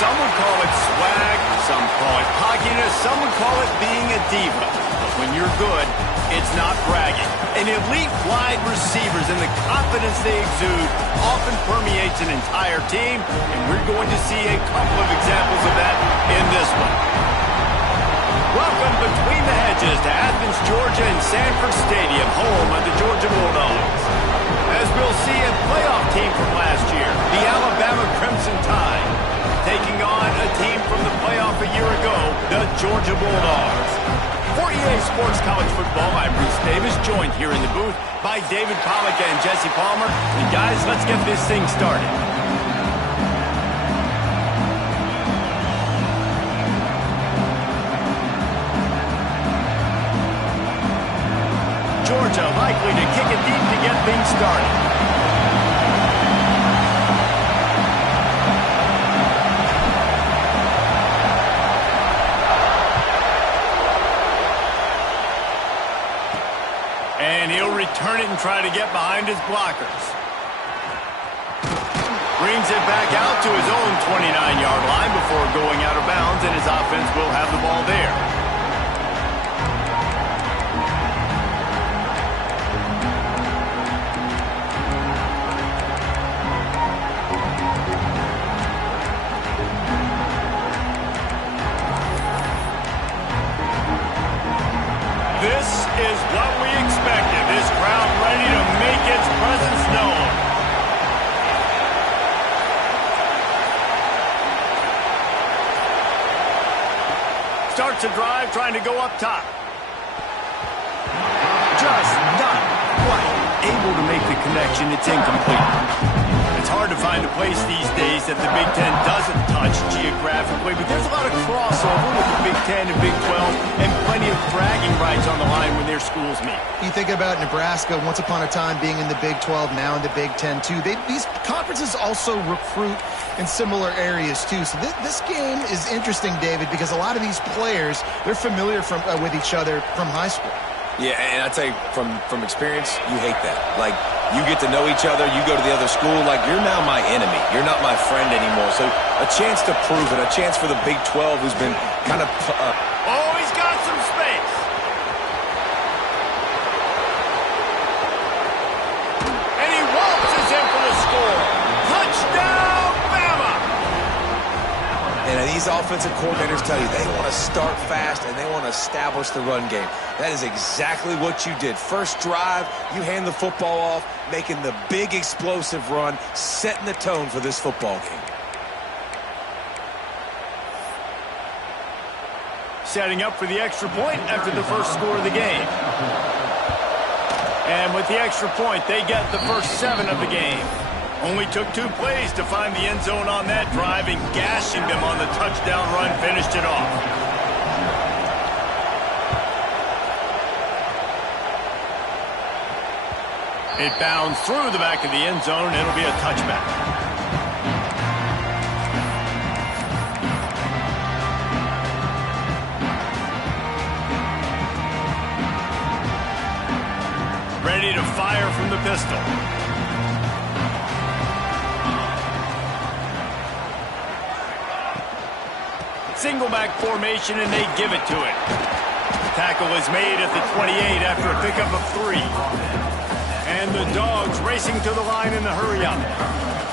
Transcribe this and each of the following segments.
Some would call it swag, some call it cockiness, some would call it being a diva. But when you're good, it's not bragging. And elite wide receivers and the confidence they exude often permeates an entire team, and we're going to see a couple of examples of that in this one. Welcome between the hedges to Athens, Georgia and Sanford Stadium, home of the Georgia Bulldogs. As we'll see, a playoff team from last year, the Alabama Crimson Tide, taking on a team from the playoff a year ago, the Georgia Bulldogs. For EA Sports College Football, I'm Bruce Davis, joined here in the booth by David Pollack and Jesse Palmer. And guys, let's get this thing started. Georgia likely to kick it deep to get things started. And he'll return it and try to get behind his blockers. Brings it back out to his own 29-yard line before going out of bounds, and his offense will have the ball there. This is what we expected. This crowd ready to make its presence known. Starts a drive trying to go up top. Just not quite able to make the connection. It's incomplete. It's hard to find a place these days that the Big Ten doesn't touch geographically, but there's a lot of crossover with the Big Ten and Big 12 and plenty of bragging rights on the line when their schools meet. You think about Nebraska, once upon a time being in the Big 12, now in the Big 10 too. These conferences also recruit in similar areas too. So this game is interesting, David, because a lot of these players, they're familiar with each other from high school. Yeah, and I tell you, from experience, you hate that. Like, you get to know each other, you go to the other school, like, you're now my enemy. You're not my friend anymore. So a chance to prove it, a chance for the Big 12 who's been kind of... Oh, he's got some space. And he waltzes in for the score. Touchdown, Bama! And these offensive coordinators tell you they want to start fast and they want to establish the run game. That is exactly what you did. First drive, you hand the football off, making the big explosive run, setting the tone for this football game. Setting up for the extra point after the first score of the game. And with the extra point, they get the first 7 of the game. Only took 2 plays to find the end zone on that drive, and gashing them on the touchdown run finished it off. It bounds through the back of the end zone. It'll be a touchback. Ready to fire from the pistol. Single back formation, and they give it to it. Tackle is made at the 28 after a pickup of 3. And the Dogs racing to the line in the hurry-up.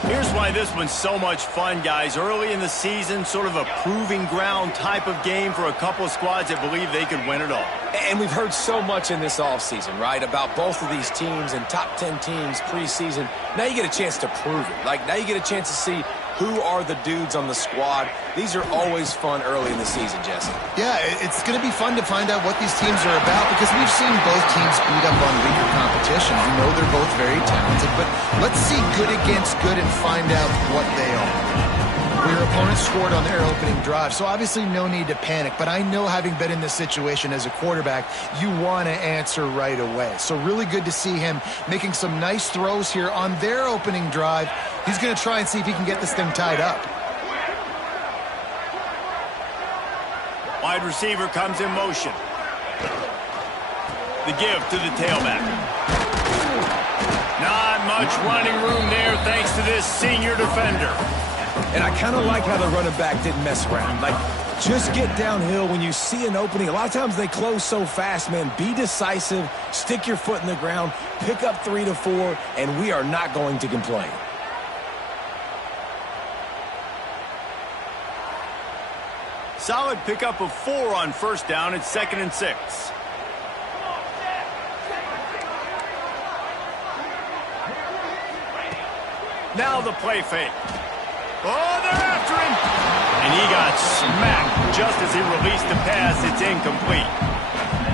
Here's why this one's so much fun, guys. Early in the season, sort of a proving ground type of game for a couple of squads that believe they could win it all. And we've heard so much in this offseason, right, about both of these teams and top 10 teams preseason. Now you get a chance to prove it. Like, now you get a chance to see who are the dudes on the squad. These are always fun early in the season, Jesse. Yeah, it's going to be fun to find out what these teams are about because we've seen both teams beat up on weaker competition. We know they're both very talented, but let's see good against good and find out what they are. Your opponent scored on their opening drive, so obviously no need to panic. But I know, having been in this situation as a quarterback, you want to answer right away. So really good to see him making some nice throws here on their opening drive. He's going to try and see if he can get this thing tied up. Wide receiver comes in motion. The give to the tailback. Not much running room there thanks to this senior defender. And I kind of like how the running back didn't mess around. Like, just get downhill when you see an opening. A lot of times they close so fast, man. Be decisive, stick your foot in the ground, pick up 3 to 4, and we are not going to complain. Solid pickup of 4 on first down. It's 2nd and 6. Now the play fake. Oh, they're after him. And he got smacked just as he released the pass. It's incomplete.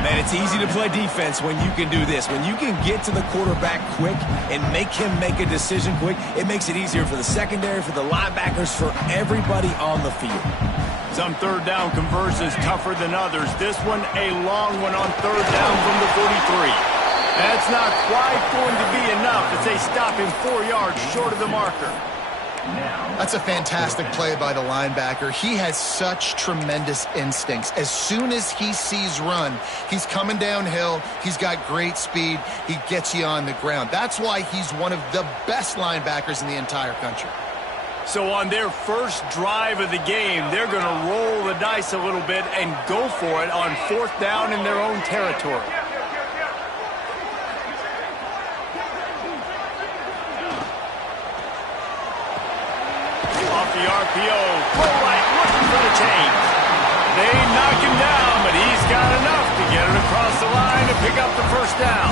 Man, it's easy to play defense when you can do this. When you can get to the quarterback quick and make him make a decision quick, it makes it easier for the secondary, for the linebackers, for everybody on the field. Some third down conversions tougher than others. This one a long one on third down from the 43. That's not quite going to be enough as they stop him 4 yards short of the marker. That's a fantastic play by the linebacker. He has such tremendous instincts. As soon as he sees run, he's coming downhill. He's got great speed. He gets you on the ground. That's why he's one of the best linebackers in the entire country. So on their first drive of the game, they're going to roll the dice a little bit and go for it on 4th down in their own territory. Off the RPO, full right, looking for the change. They knock him down, but he's got enough to get it across the line to pick up the first down.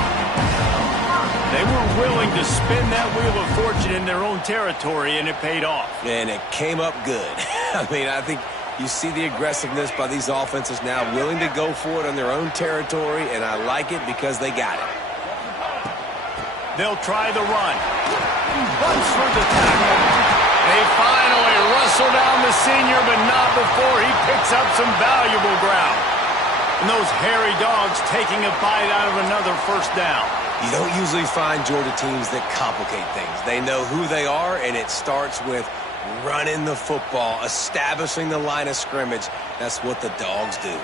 They were willing to spin that wheel of fortune in their own territory, and it paid off. And it came up good. I mean, I think you see the aggressiveness by these offenses now, willing to go for it on their own territory, and I like it because they got it. They'll try the run. Runs for the tackle. They finally wrestle down the senior, but not before he picks up some valuable ground. And those hairy dogs taking a bite out of another first down. You don't usually find Georgia teams that complicate things. They know who they are, and it starts with running the football, establishing the line of scrimmage. That's what the Dogs do.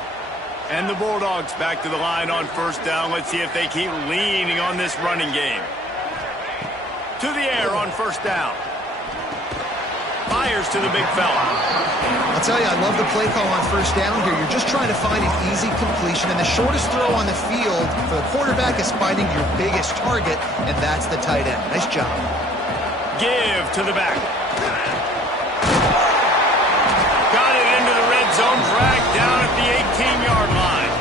And the Bulldogs back to the line on first down. Let's see if they keep leaning on this running game. To the air on first down. Fires to the big fella. I'll tell you, I love the play call on first down here. You're just trying to find an easy completion, and the shortest throw on the field for the quarterback is finding your biggest target, and that's the tight end. Nice job. Give to the back. Got it into the red zone, dragged down at the 18-yard line.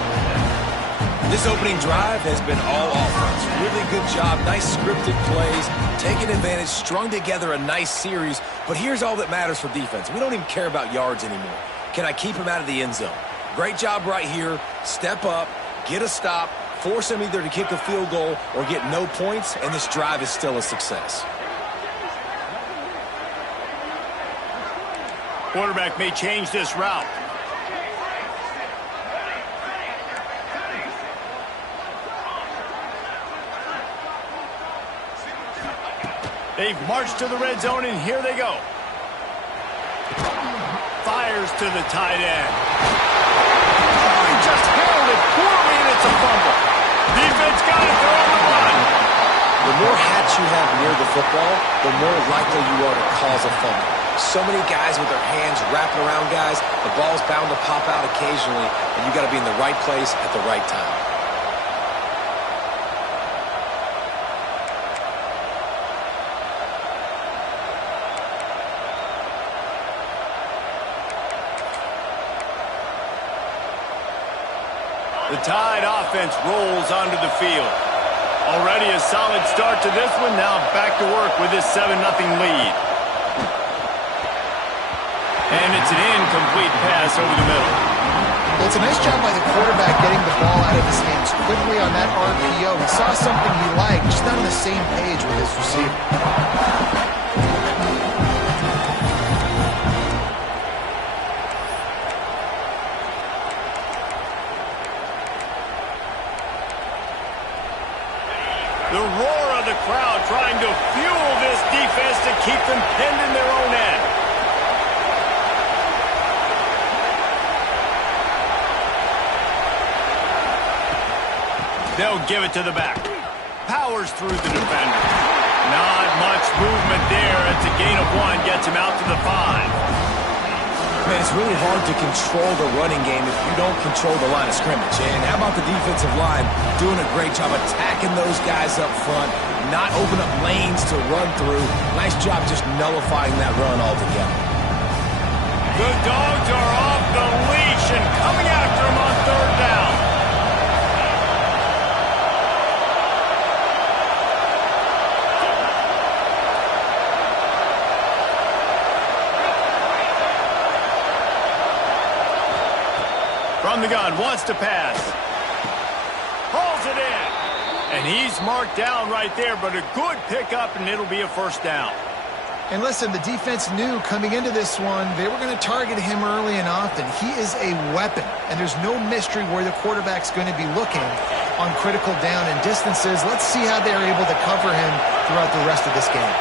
This opening drive has been all offense. Really good job, nice scripted plays, taking advantage, strung together a nice series. But here's all that matters for defense. We don't even care about yards anymore. Can I keep him out of the end zone? Great job right here. Step up, get a stop, force him either to kick a field goal or get no points, and this drive is still a success. Quarterback may change this route. They've marched to the red zone, and here they go. Fires to the tight end. Oh, he just handled it poorly, and it's a fumble. Defense got it, they're on the run. The more hats you have near the football, the more likely you are to cause a fumble. So many guys with their hands wrapping around guys, the ball's bound to pop out occasionally, and you got to be in the right place at the right time. The Tide offense rolls onto the field. Already a solid start to this one. Now back to work with this 7-0 lead. And it's an incomplete pass over the middle. Well, it's a nice job by the quarterback getting the ball out of his hands quickly on that RPO. He saw something he liked, just not on the same page with his receiver. The roar of the crowd trying to fuel this defense to keep them pinned in their own end. They'll give it to the back. Powers through the defender. Not much movement there. It's a gain of 1, gets him out to the 5. Man, it's really hard to control the running game if you don't control the line of scrimmage. And how about the defensive line doing a great job attacking those guys up front, not open up lanes to run through. Nice job just nullifying that run altogether. The Dogs are off the leash and coming after him on 3rd down. From the gun, wants to pass. Hauls it in. And he's marked down right there, but a good pickup, and it'll be a 1st down. And listen, the defense knew coming into this one, they were going to target him early and often. He is a weapon, and there's no mystery where the quarterback's going to be looking on critical down and distances. Let's see how they're able to cover him throughout the rest of this game.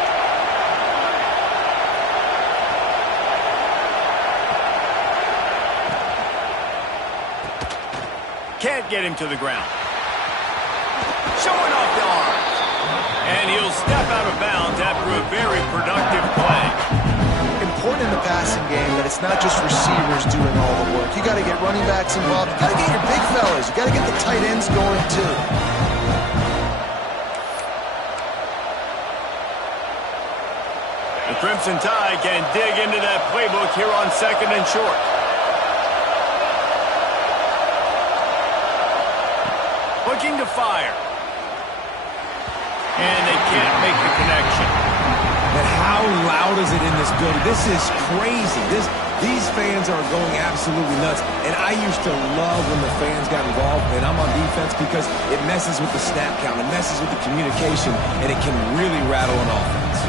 Can't get him to the ground. Showing off the arms. And he'll step out of bounds after a very productive play. Important in the passing game that it's not just receivers doing all the work. You got to get running backs involved. You got to get your big fellas. You got to get the tight ends going too. The Crimson Tide can dig into that playbook here on 2nd and short. Looking to fire. And they can't make the connection. But how loud is it in this building? This is crazy. These fans are going absolutely nuts. And I used to love when the fans got involved, and I'm on defense because it messes with the snap count. It messes with the communication, and it can really rattle an offense.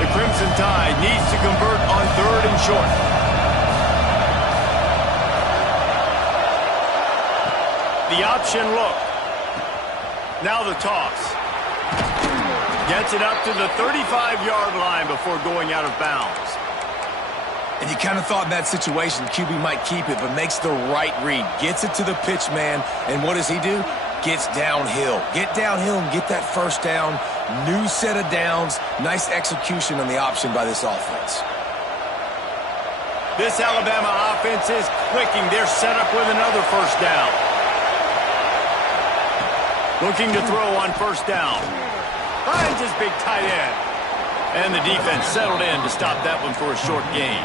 The Crimson Tide needs to convert on 3rd and short. The option look. Now the toss. Gets it up to the 35-yard line before going out of bounds. And you kind of thought in that situation QB might keep it, but makes the right read. Gets it to the pitch man, and what does he do? Gets downhill. Get downhill and get that 1st down. New set of downs. Nice execution on the option by this offense. This Alabama offense is clicking. They're set up with another 1st down. Looking to throw on 1st down. Finds his big tight end. And the defense settled in to stop that one for a short gain.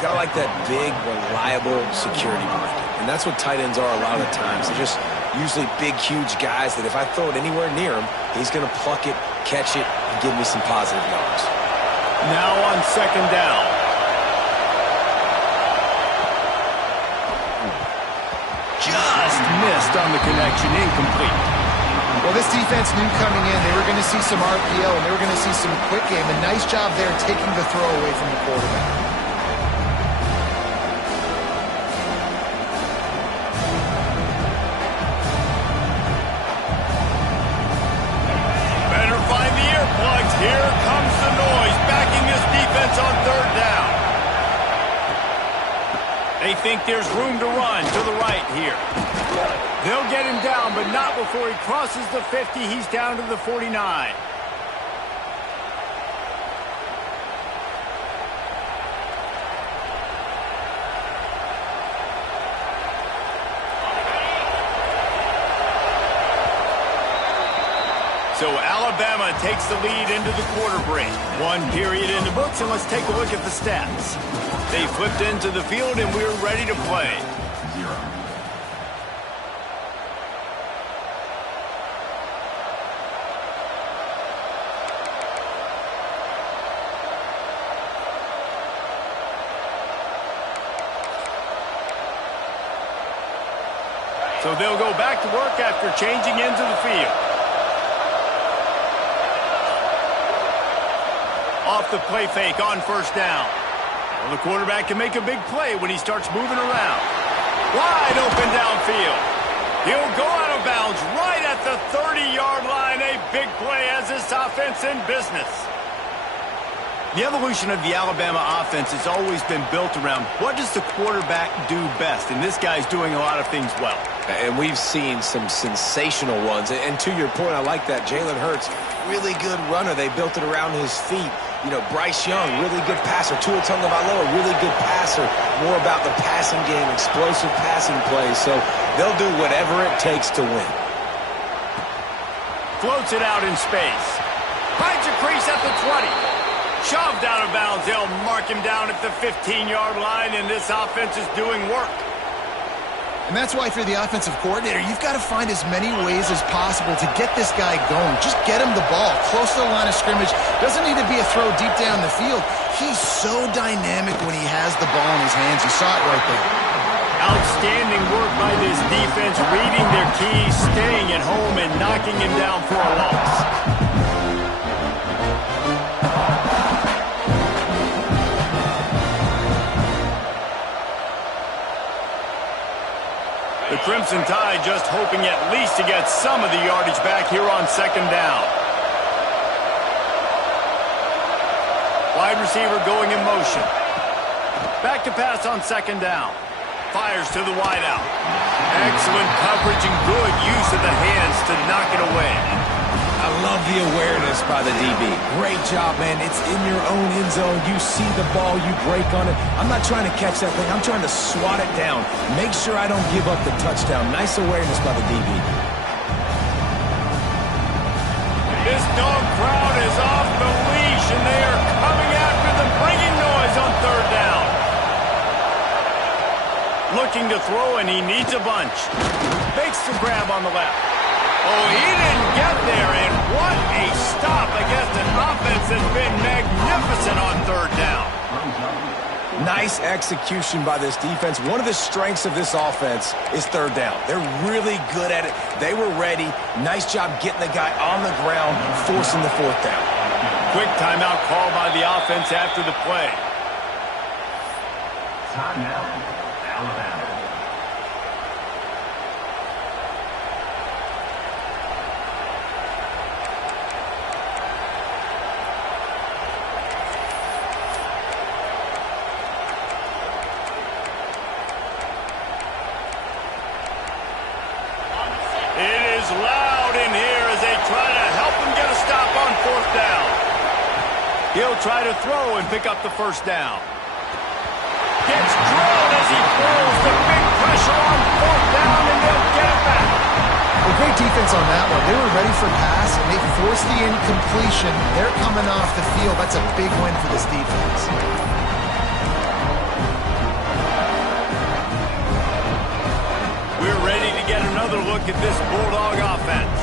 Gotta like that big, reliable security blanket. And that's what tight ends are a lot of the times. They're just usually big, huge guys that if I throw it anywhere near him, he's going to pluck it, catch it, and give me some positive yards. Now on 2nd down. Just missed on the connection, incomplete. Well, this defense knew coming in they were going to see some RPO and they were going to see some quick game. A nice job there taking the throw away from the quarterback. Better find the earplugs. Here comes the noise, backing this defense on 3rd down. They think there's room to run to the right here. They'll get him down, but not before he crosses the 50. He's down to the 49. So Alabama takes the lead into the quarter break. 1 period in the books, and let's take a look at the stats. They flipped into the field, and we're ready to play. 0. So they'll go back to work after changing into the field. Off the play fake on 1st down. Well, the quarterback can make a big play when he starts moving around. Wide open downfield. He'll go out of bounds right at the 30-yard line. A big play as this offense in business. The evolution of the Alabama offense has always been built around what does the quarterback do best, and this guy's doing a lot of things well. And we've seen some sensational ones. And to your point, I like that. Jalen Hurts, really good runner. They built it around his feet. You know, Bryce Young, really good passer. Tua Tagovailoa, really good passer. More about the passing game, explosive passing plays. So they'll do whatever it takes to win. Floats it out in space. Finds a crease at the 20. Shoved out of bounds. They'll mark him down at the 15-yard line, and this offense is doing work. And that's why, if you're the offensive coordinator, you've got to find as many ways as possible to get this guy going. Just get him the ball close to the line of scrimmage. Doesn't need to be a throw deep down the field. He's so dynamic when he has the ball in his hands. You saw it right there. Outstanding work by this defense, reading their keys, staying at home, and knocking him down for a loss. The Crimson Tide just hoping at least to get some of the yardage back here on second down. Wide receiver going in motion. Back to pass on second down. Fires to the wideout. Excellent coverage and good use of the hands to knock it away. I love the awareness by the DB. Great job, man. It's in your own end zone. You see the ball, you break on it. I'm not trying to catch that thing. I'm trying to swat it down. Make sure I don't give up the touchdown. Nice awareness by the DB. This dog crowd is off the leash, and they are coming after them, bringing noise on third down. Looking to throw, and he needs a bunch. Makes the grab on the left. Oh, he didn't get there, and what a stop against an offense that's been magnificent on third down. Nice execution by this defense. One of the strengths of this offense is third down. They're really good at it. They were ready. Nice job getting the guy on the ground, forcing the fourth down. Quick timeout call by the offense after the play. Timeout, Alabama. Loud in here as they try to help him get a stop on fourth down. He'll try to throw and pick up the first down. Gets drilled as he throws the big pressure on fourth down, and they'll get it back. Well, great defense on that one. They were ready for pass, and they forced the incompletion. They're coming off the field. That's a big win for this defense. We're ready to get another look at this Bulldog offense.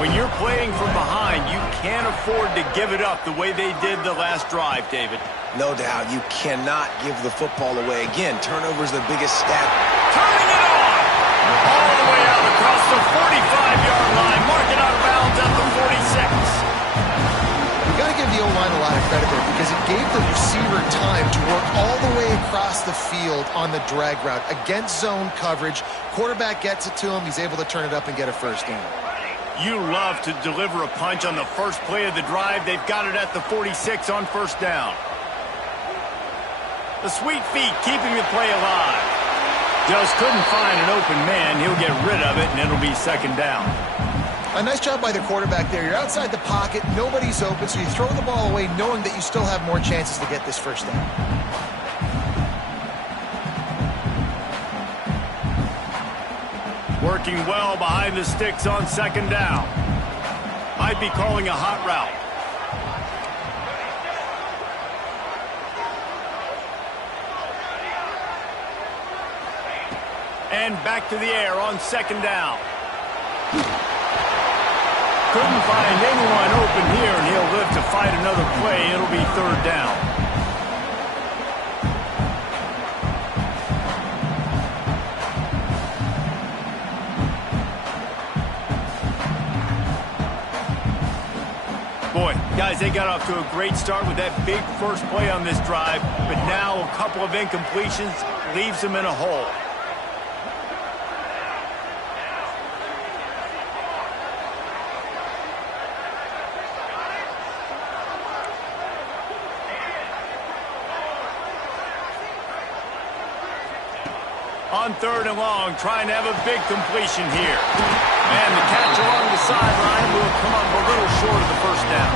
When you're playing from behind, you can't afford to give it up the way they did the last drive, David. No doubt, you cannot give the football away. Again, turnover's the biggest stat. Turning it on! All the way out across the 45-yard line, marking out of bounds at the 46. You got to give the O-line a lot of credit there because it gave the receiver time to work all the way across the field on the drag route against zone coverage. Quarterback gets it to him. He's able to turn it up and get a first down. You love to deliver a punch on the first play of the drive. They've got it at the 46 on first down. The sweet feet keeping the play alive. Just couldn't find an open man. He'll get rid of it, and it'll be second down. A nice job by the quarterback there. You're outside the pocket. Nobody's open, so you throw the ball away knowing that you still have more chances to get this first down. Working well behind the sticks on second down. Might be calling a hot route. And back to the air on second down. Couldn't find anyone open here, and he'll live to fight another play. It'll be third down. Boy, guys, they got off to a great start with that big first play on this drive, but now a couple of incompletions leaves them in a hole. On 3rd and long, trying to have a big completion here. And the catch along the sideline will come up a little short of the first down.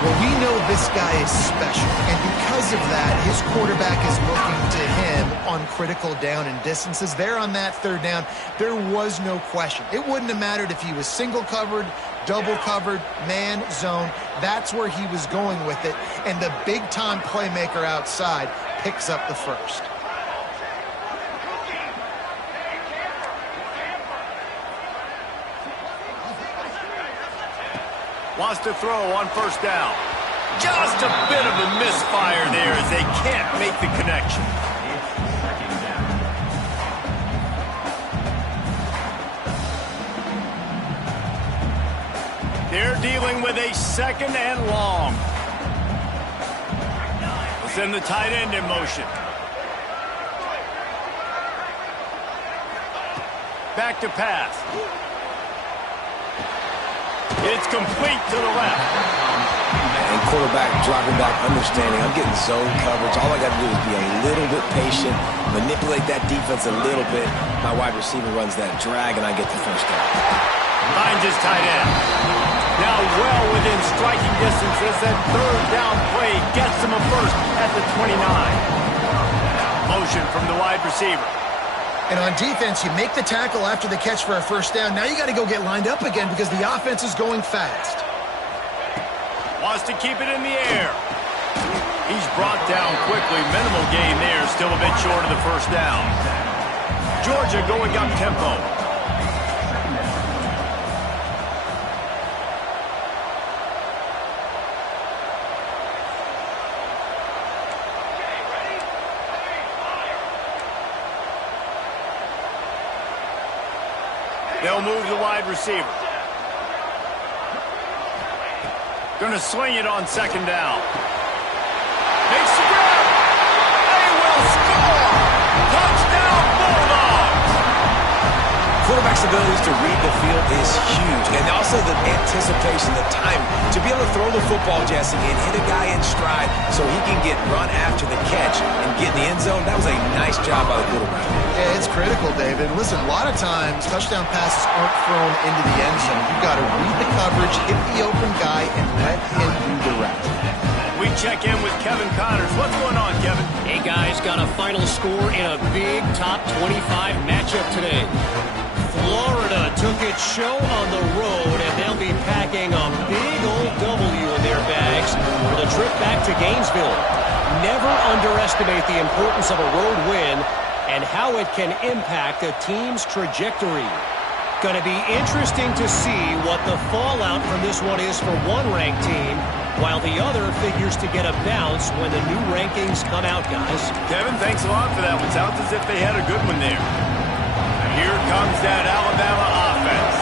Well, we know this guy is special, and because of that, his quarterback is looking to him on critical down and distances. There on that 3rd down, there was no question. It wouldn't have mattered if he was single covered, double covered, man, zone. That's where he was going with it, and the big-time playmaker outside picks up the first. Wants to throw on 1st down. Just a bit of a misfire there as they can't make the connection. They're dealing with a 2nd and long. We'll send the tight end in motion. Back to pass. It's complete to the left. And quarterback dropping back, understanding I'm getting zone coverage. All I got to do is be a little bit patient, manipulate that defense a little bit. My wide receiver runs that drag, and I get the first down. Finds his tight end. Now well within striking distance as that 3rd down play gets him a first at the 29. Motion from the wide receiver. And on defense, you make the tackle after the catch for a 1st down. Now you got to go get lined up again because the offense is going fast. Wants to keep it in the air. He's brought down quickly. Minimal gain there. Still a bit short of the 1st down. Georgia going up tempo. They'll move the wide receiver. Going to sling it on 2nd down. Makes the grab. They will score. Touchdown Bulldogs. Quarterback's abilities to read the field is huge. And also the anticipation, the time to be able to throw the football, Jesse, and hit a guy in stride so he can get run after the catch and get in the end zone. That was a nice job by the quarterback. Yeah, it's critical, David. Listen, a lot of times touchdown passes aren't thrown into the end zone. You've got to read the coverage, hit the open guy, and let him do the rest. We check in with Kevin Connors. What's going on, Kevin? Hey, guys, got a final score in a big top 25 matchup today. Florida took its show on the road, and they'll be packing a big old W in their bags for the trip back to Gainesville. Never underestimate the importance of a road win and how it can impact a team's trajectory. Going to be interesting to see what the fallout from this one is for one ranked team, while the other figures to get a bounce when the new rankings come out, guys. Kevin, thanks a lot for that one. Sounds as if they had a good one there. Here comes that Alabama offense.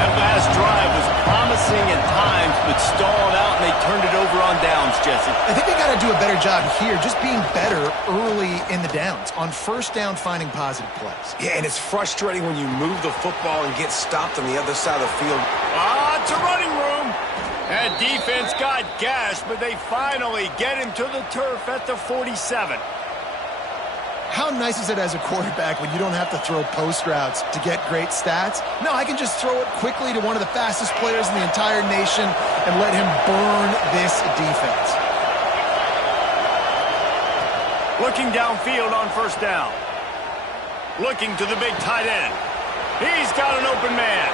That last drive was promising at times, but stalled out, and they turned it over on downs, Jesse. I think they got to do a better job here, just being better early in the downs. On 1st down, finding positive plays. Yeah, and it's frustrating when you move the football and get stopped on the other side of the field. Lots of running room. That defense got gashed, but they finally get him to the turf at the 47. How nice is it as a quarterback when you don't have to throw post routes to get great stats? No, I can just throw it quickly to one of the fastest players in the entire nation and let him burn this defense. Looking downfield on 1st down. Looking to the big tight end. He's got an open man.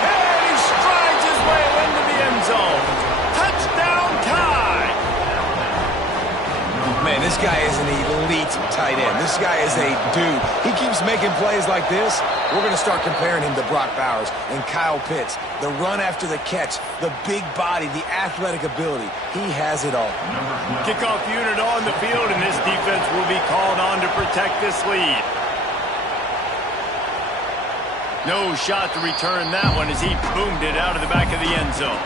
And he strides his way into the end zone. Touchdown tie. Man, this guy is an elite tight end. This guy is a dude. He keeps making plays like this. We're going to start comparing him to Brock Bowers and Kyle Pitts. The run after the catch, the big body, the athletic ability. He has it all. Kickoff unit on the field, and this defense will be called on to protect this lead. No shot to return that one as he boomed it out of the back of the end zone.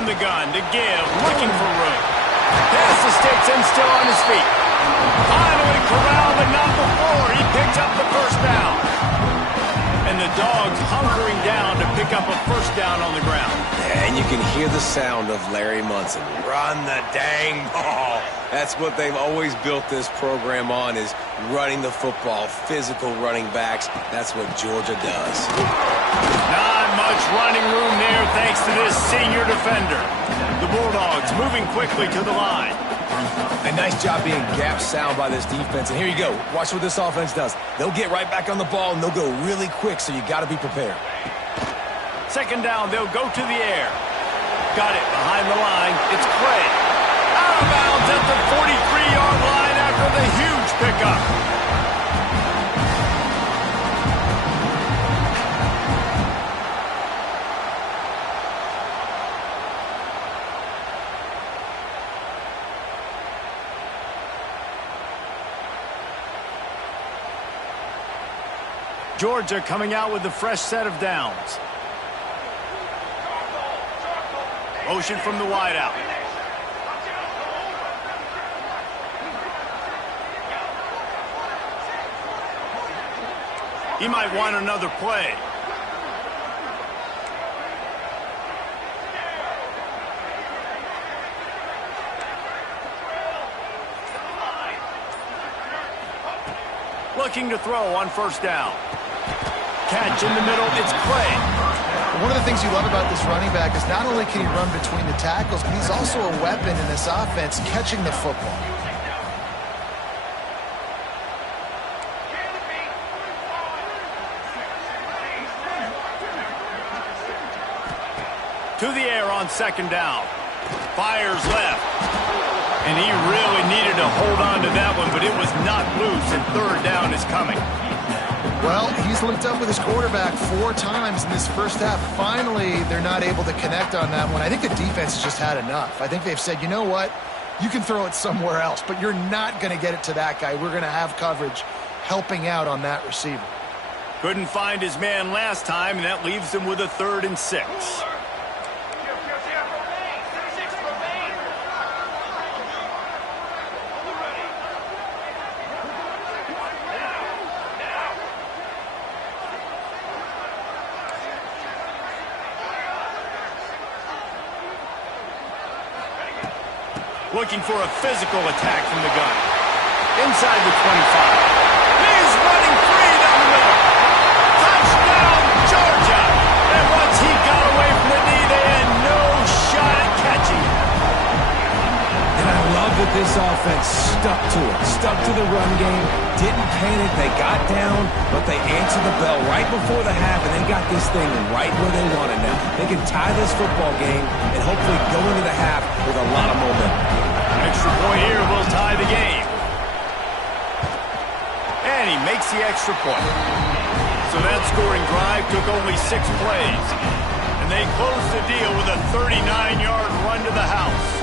From the gun to give, looking for room. Pass the sticks and still on his feet. Finally First down. And the Dogs hunkering down to pick up a first down on the ground. And you can hear the sound of Larry Munson. Run the dang ball. That's what they've always built this program on, is running the football, physical running backs. That's what Georgia does. Not much running room there thanks to this senior defender. The Bulldogs moving quickly to the line. A nice job being gap sound by this defense. And here you go. Watch what this offense does. They'll get right back on the ball, and they'll go really quick, so you got to be prepared. Second down, they'll go to the air. Got it behind the line. It's Clay. Out of bounds at the 43-yard line after the huge pickup. Georgia coming out with a fresh set of downs. Motion from the wideout. He might want another play. Looking to throw on first down. Catch in the middle, it's Clay. One of the things you love about this running back is not only can he run between the tackles, but he's also a weapon in this offense catching the football. To the air on second down. Fires left. And he really needed to hold on to that one, but it was not loose, and third down is coming. Well, he's linked up with his quarterback 4 times in this first half. Finally, they're not able to connect on that one. I think the defense has just had enough. I think they've said, you know what? You can throw it somewhere else, but you're not going to get it to that guy. We're going to have coverage helping out on that receiver. Couldn't find his man last time, and that leaves him with a 3rd and 6. Looking for a physical attack from the gun. Inside the 25. He's running free down the middle. Touchdown, Georgia! And once he got away from the knee, they had no shot at catching him. And I love that this offense stuck to it. Stuck to the run game. Didn't panic. They got down, but they answered the bell right before the half, and they got this thing right where they want it now. They can tie this football game and hopefully go into the half with a lot of momentum. Extra point here will tie the game. And he makes the extra point. So that scoring drive took only 6 plays. And they closed the deal with a 39-yard run to the house.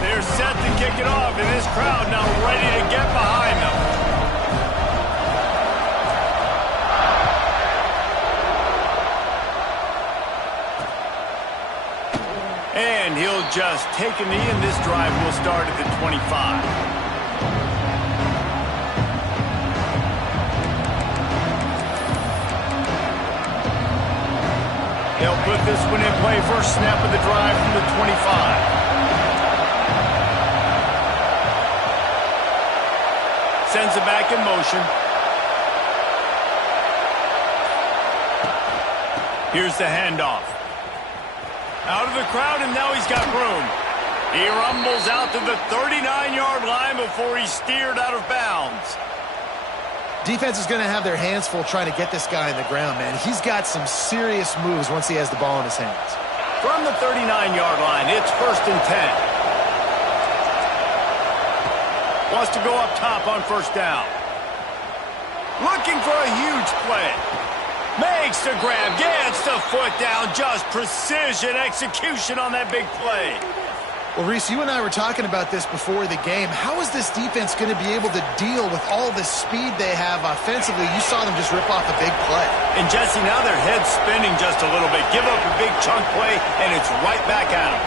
They're set to kick it off, and this crowd now ready to get behind them. And he'll just take a knee, and this drive will start at the 25. They'll put this one in play. First snap of the drive from the 25. Sends it back in motion. Here's the handoff. Out of the crowd, and now he's got room. He rumbles out to the 39-yard line before he's steered out of bounds. Defense is going to have their hands full trying to get this guy on the ground, man. He's got some serious moves once he has the ball in his hands. From the 39-yard line, it's 1st and 10. Wants to go up top on first down. Looking for a huge play. Makes the grab, gets the foot down, just precision execution on that big play. Well, Reese, you and I were talking about this before the game. How is this defense going to be able to deal with all the speed they have offensively? You saw them just rip off a big play. And Jesse, now their head's spinning just a little bit. Give up a big chunk play, and it's right back at them.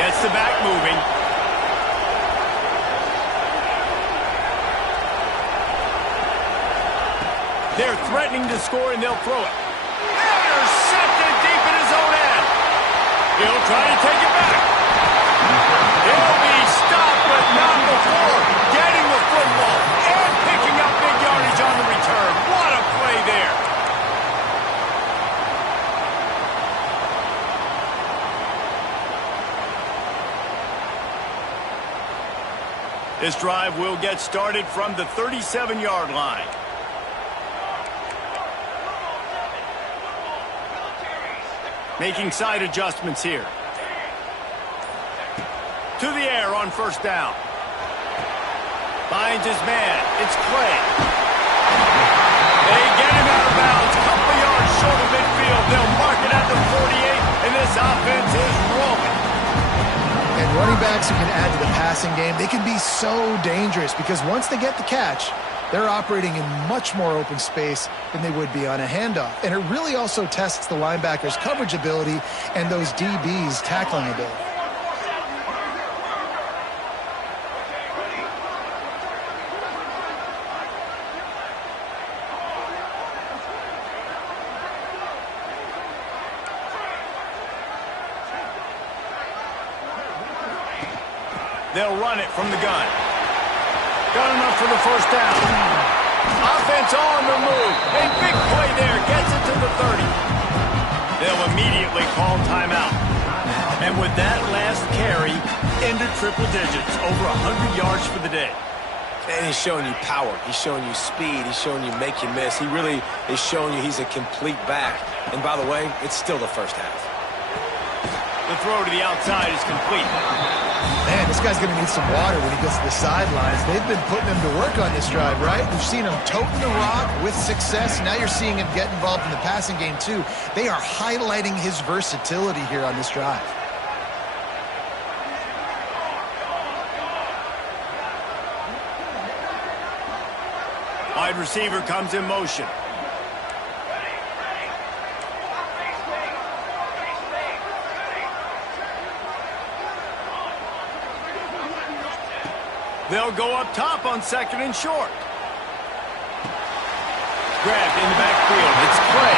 Gets the back moving. They're threatening to score, and they'll throw it. Intercepted deep in his own end. He'll try to take it back. He'll be stopped, but not before getting the football and picking up big yardage on the return. What a play there. This drive will get started from the 37-yard line. Making side adjustments here. To the air on first down. Finds his man. It's Clay. They get him out of bounds. Couple yards short of midfield. They'll mark it at the 48, and this offense is rolling. And running backs who can add to the passing game, they can be so dangerous because once they get the catch, they're operating in much more open space than they would be on a handoff. And it really also tests the linebackers' coverage ability and those DBs' tackling ability. They'll run it from the gun. Got enough for the first down. Offense on the move. A big play there. Gets it to the 30. They'll immediately call timeout. And with that last carry, into triple digits. Over 100 yards for the day. And he's showing you power. He's showing you speed. He's showing you make you miss. He really is showing you he's a complete back. And by the way, it's still the first half. The throw to the outside is complete. Man, this guy's going to need some water when he gets to the sidelines. They've been putting him to work on this drive, right? We've seen him toting the rock with success. Now you're seeing him get involved in the passing game, too. They are highlighting his versatility here on this drive. Wide receiver comes in motion. They'll go up top on second and short. Grabbed in the backfield. It's Clay.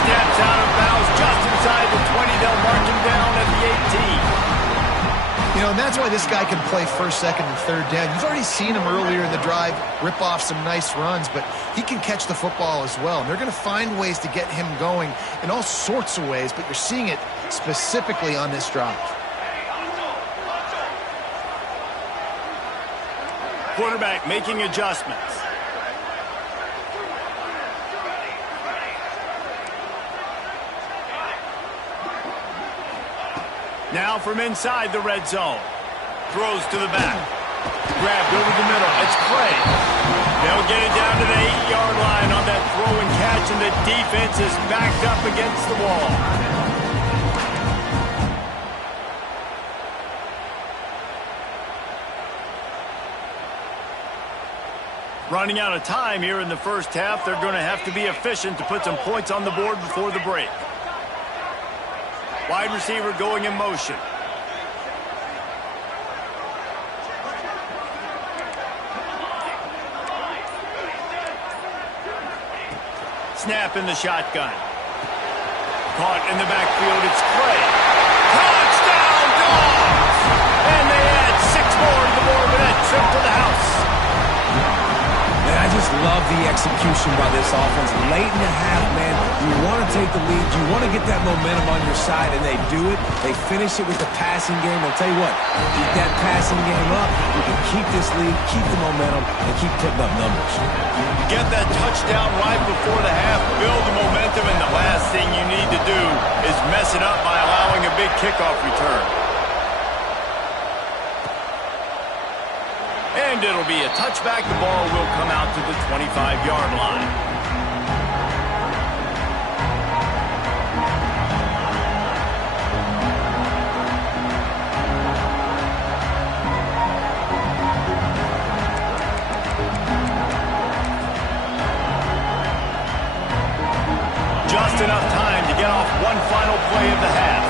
Steps out of bounds just inside the 20. They'll mark him down at the 18. You know, and that's why this guy can play first, second, and third down. You've already seen him earlier in the drive rip off some nice runs, but he can catch the football as well. And they're going to find ways to get him going in all sorts of ways, but you're seeing it specifically on this drive. Quarterback making adjustments. Now from inside the red zone. Throws to the back. Grabbed over the middle. It's Clay. They'll get it down to the 8-yard line on that throw and catch, and the defense is backed up against the wall. Running out of time here in the first half. They're going to have to be efficient to put some points on the board before the break. Wide receiver going in motion. Snap in the shotgun. Caught in the backfield. It's Clay. Touchdown, Dogs! And they add 6 more to the board with that trip to the house. Man, I just love the execution by this offense. Late in the half, man, you want to take the lead. You want to get that momentum on your side, and they do it. They finish it with the passing game. I'll tell you what, keep that passing game up. You can keep this lead, keep the momentum, and keep putting up numbers. Get that touchdown right before the half, build the momentum, and the last thing you need to do is mess it up by allowing a big kickoff return. And it'll be a touchback. The ball will come out to the 25-yard line. Just enough time to get off one final play of the half.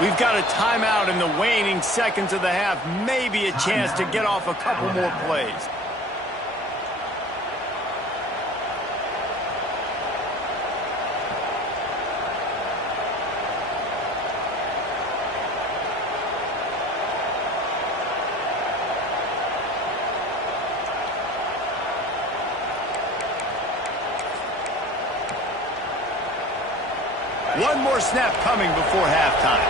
We've got a timeout in the waning seconds of the half. Maybe a chance to get off a couple more plays. One more snap coming before halftime.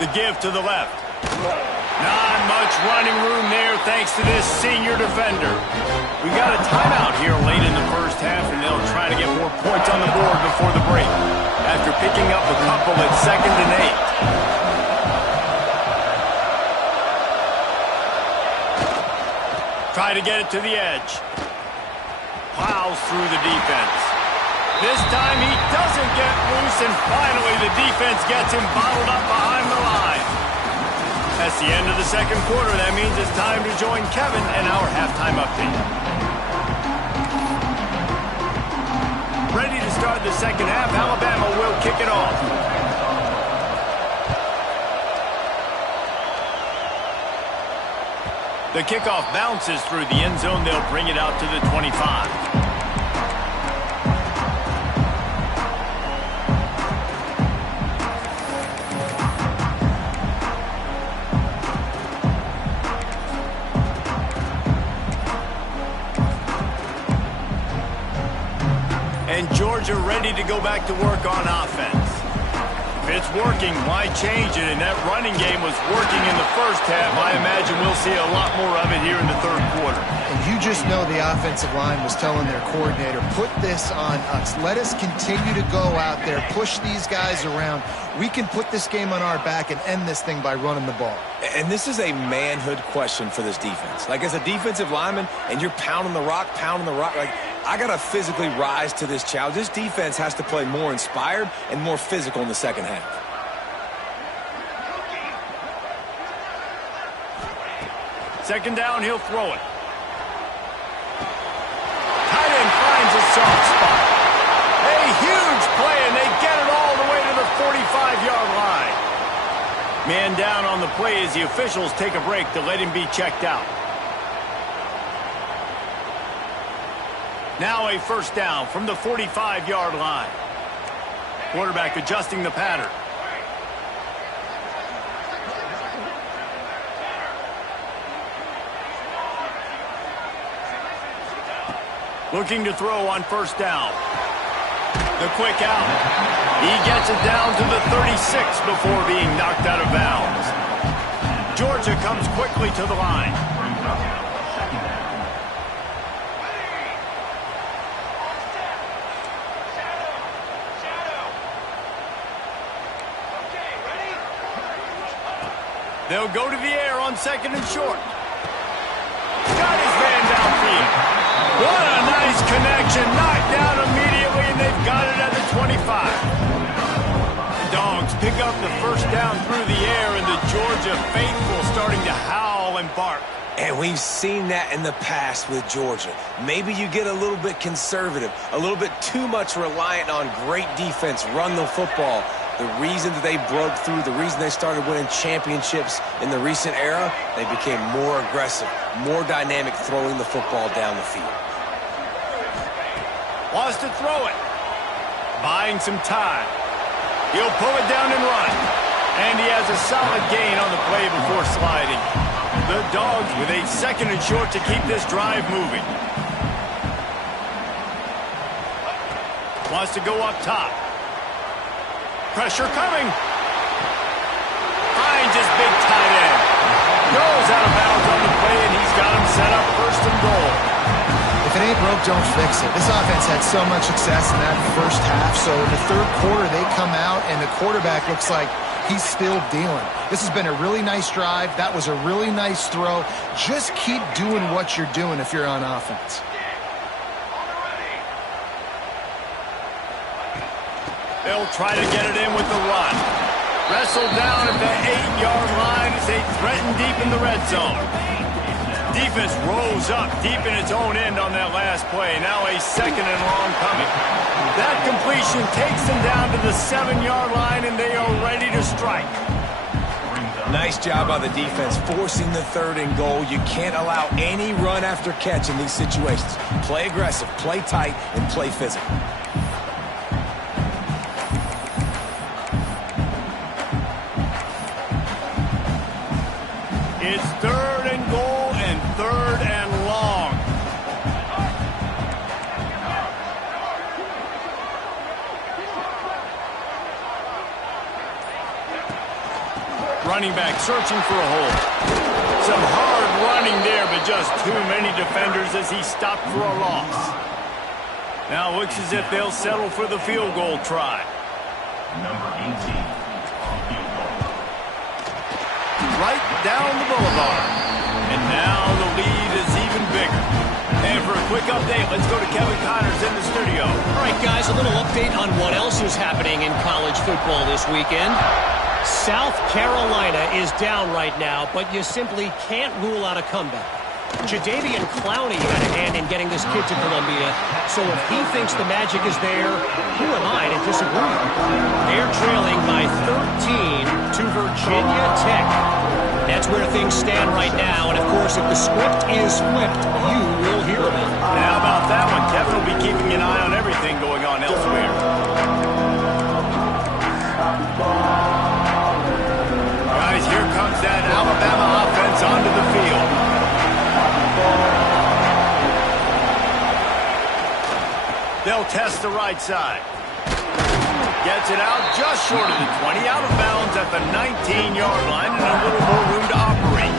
The give to the left. Not much running room there thanks to this senior defender. We got a timeout here late in the first half, and they'll try to get more points on the board before the break. After picking up a couple at 2nd and 8. Try to get it to the edge. Plows through the defense. This time he doesn't get loose, and finally the defense gets him bottled up behind the line. That's the end of the second quarter. That means it's time to join Kevin and our halftime update. Ready to start the second half. Alabama will kick it off. The kickoff bounces through the end zone. They'll bring it out to the 25. And Georgia ready to go back to work on offense. If it's working, why change it? And that running game was working in the first half. I imagine we'll see a lot more of it here in the third quarter. And you just know the offensive line was telling their coordinator, put this on us. Let us continue to go out there, push these guys around. We can put this game on our back and end this thing by running the ball. And this is a manhood question for this defense. Like, as a defensive lineman, and you're pounding the rock, like, I got to physically rise to this challenge. This defense has to play more inspired and more physical in the second half. Second down, he'll throw it. Tight end finds a soft spot. A huge play, and they get it all the way to the 45-yard line. Man down on the play as the officials take a break to let him be checked out. Now a first down from the 45-yard line. Quarterback adjusting the pattern. Looking to throw on first down. The quick out. He gets it down to the 36 before being knocked out of bounds. Georgia comes quickly to the line. They'll go to the air on second and short. Got his man downfield. What a nice connection. Knocked down immediately, and they've got it at the 25. The Dogs pick up the first down through the air, and the Georgia faithful starting to howl and bark. And we've seen that in the past with Georgia. Maybe you get a little bit conservative, a little bit too much reliant on great defense, run the football. The reason that they broke through, the reason they started winning championships in the recent era, they became more aggressive, more dynamic throwing the football down the field. Wants to throw it. Buying some time. He'll pull it down and run. And he has a solid gain on the play before sliding. The Dogs with a second and short to keep this drive moving. Wants to go up top. Pressure coming. Finds his big tight end. Goes out of bounds on the play, and he's got him set up first and goal. If it ain't broke, don't fix it. This offense had so much success in that first half, so in the third quarter they come out, and the quarterback looks like he's still dealing. This has been a really nice drive. That was a really nice throw. Just keep doing what you're doing if you're on offense. They'll try to get it in with the run. Wrestled down at the 8-yard line as they threaten deep in the red zone. Defense rolls up deep in its own end on that last play. Now a 2nd and long coming. That completion takes them down to the 7-yard line, and they are ready to strike. Nice job by the defense forcing the 3rd and goal. You can't allow any run after catch in these situations. Play aggressive, play tight, and play physical. It's 3rd and goal and 3rd and long. Running back searching for a hole. Some hard running there, but just too many defenders as he stopped for a loss. Now it looks as if they'll settle for the field goal try. Number 18 on field goal. Right down the boulevard. And now the lead is even bigger. And for a quick update, let's go to Kevin Connors in the studio. All right, guys, a little update on what else is happening in college football this weekend. South Carolina is down right now, but you simply can't rule out a comeback. Jadeveon Clowney had a hand in getting this kid to Columbia, so if he thinks the magic is there, who am I to disagree? They're trailing by 13 to Virginia Tech. That's where things stand right now, and of course, if the script is flipped, you will hear about it. And how about that one? Kevin will be keeping an eye on everything going on elsewhere. Guys, here comes that Alabama offense onto the field. They'll test the right side. Gets it out just short of the 20, out of bounds at the 19-yard line, and a little more room to operate.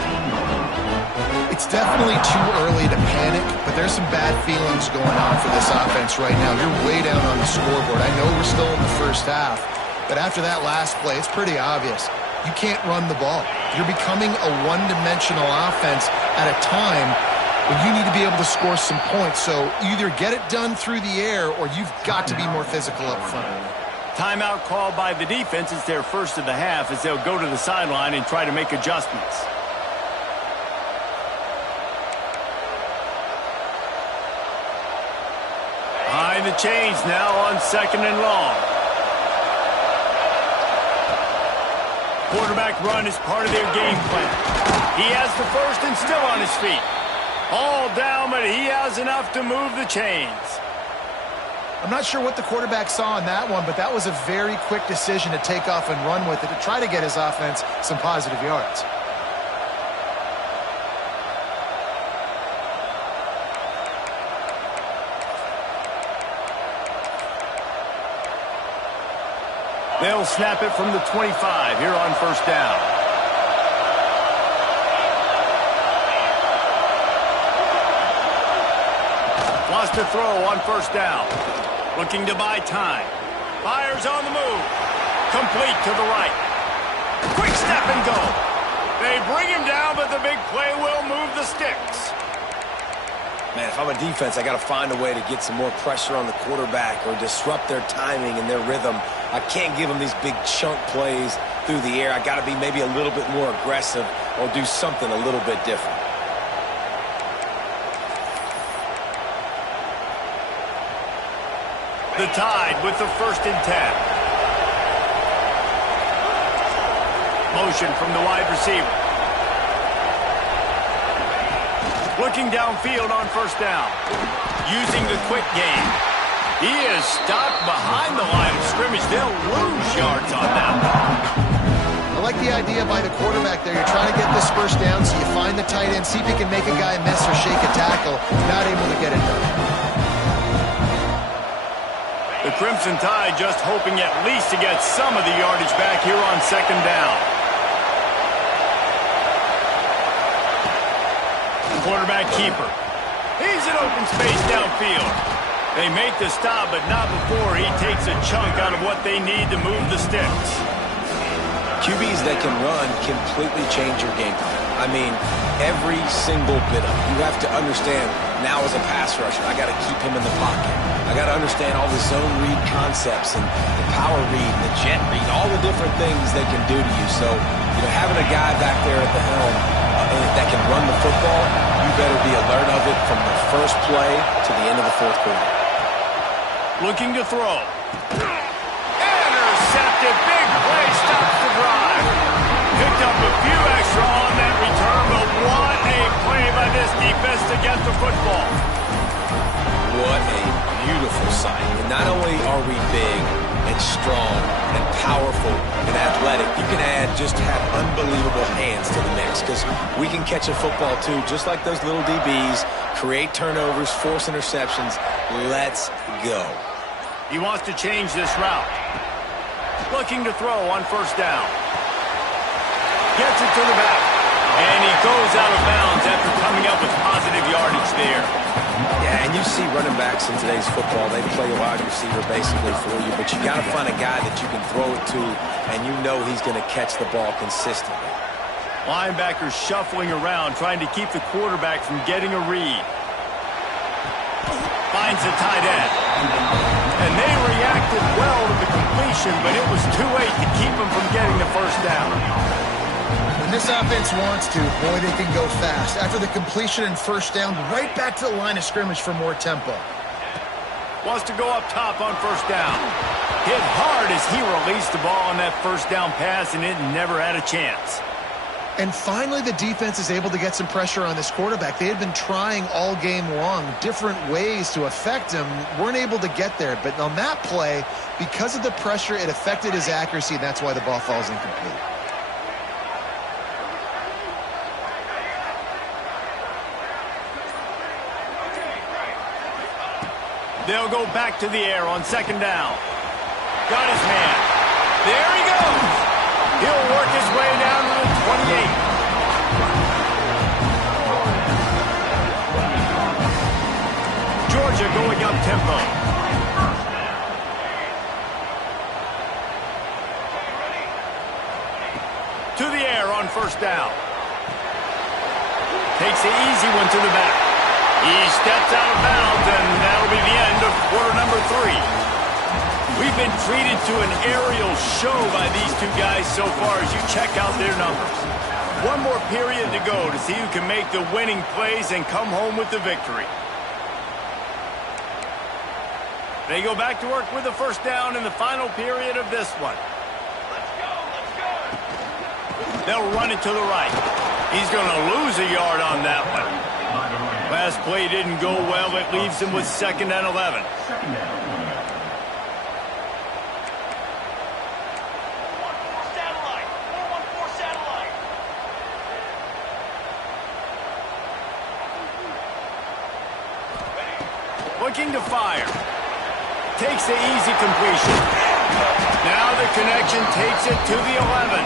It's definitely too early to panic, but there's some bad feelings going on for this offense right now. You're way down on the scoreboard. I know we're still in the first half, but after that last play, it's pretty obvious. You can't run the ball. You're becoming a one-dimensional offense at a time when you need to be able to score some points. So either get it done through the air or you've got to be more physical up front. Timeout called by the defense. It's their first of the half as they'll go to the sideline and try to make adjustments. Behind the chains now on 2nd and long. Quarterback run is part of their game plan. He has the first and still on his feet. All down, but he has enough to move the chains. I'm not sure what the quarterback saw on that one, but that was a very quick decision to take off and run with it to try to get his offense some positive yards. They'll snap it from the 25 here on 1st down. Wants to throw on 1st down. Looking to buy time. Fires on the move. Complete to the right. Quick step and go. They bring him down, but the big play will move the sticks. Man, if I'm a defense, I got to find a way to get some more pressure on the quarterback or disrupt their timing and their rhythm. I can't give them these big chunk plays through the air. I got to be maybe a little bit more aggressive or do something a little bit different. The Tide with the 1st and 10. Motion from the wide receiver. Looking downfield on 1st down. Using the quick game. He is stopped behind the line of scrimmage. They'll lose yards on that one. I like the idea by the quarterback there. You're trying to get this 1st down, so you find the tight end, see if he can make a guy miss or shake a tackle. Not able to get it done. The Crimson Tide just hoping at least to get some of the yardage back here on 2nd down. Quarterback keeper. He's in open space downfield. They make the stop, but not before he takes a chunk out of what they need to move the sticks. QBs that can run completely change your game plan. I mean, every single bit of it. You have to understand, now as a pass rusher, I got to keep him in the pocket. I got to understand all the zone read concepts and the power read and the jet read, all the different things they can do to you. So, having a guy back there at the helm that can run the football, you better be alert of it from the first play to the end of the fourth quarter. Looking to throw. Intercepted. Big play. Stops the drive. Picked up a few extra on that return, but what a play by this defense to get the football. What a beautiful sight. And not only are we big and strong and powerful and athletic, you can just have unbelievable hands to the mix, because we can catch a football too, just like those little DBs, create turnovers, force interceptions. Let's go. He wants to change this route. Looking to throw on first down. Gets it to the back. And he goes out of bounds after coming up with positive yardage there. Yeah, and you see running backs in today's football, they play a wide receiver basically for you, but you got to find a guy that you can throw it to, and you know he's going to catch the ball consistently. Linebackers shuffling around, trying to keep the quarterback from getting a read. Finds the tight end. And they reacted well to the completion, but it was too late to keep him from getting the first down. When this offense wants to, boy, they can go fast. After the completion and first down, right back to the line of scrimmage for more tempo. Wants to go up top on first down. Hit hard as he released the ball on that first down pass, and it never had a chance. And finally, the defense is able to get some pressure on this quarterback. They had been trying all game long different ways to affect him, weren't able to get there. But on that play, because of the pressure, it affected his accuracy, and that's why the ball falls incomplete. They'll go back to the air on second down. Got his man. There he goes. He'll work his way down to the 28. Georgia going up tempo. To the air on first down. Takes the easy one to the back. He steps out of bounds, and that'll be the end of quarter number 3. We've been treated to an aerial show by these two guys so far as you check out their numbers. One more period to go to see who can make the winning plays and come home with the victory. They go back to work with the first down in the final period of this one. They'll run it to the right. He's going to lose a yard on that one. Last play didn't go well. It leaves him with 2nd and 11. Looking to fire. Takes the easy completion. Now the connection takes it to the 11.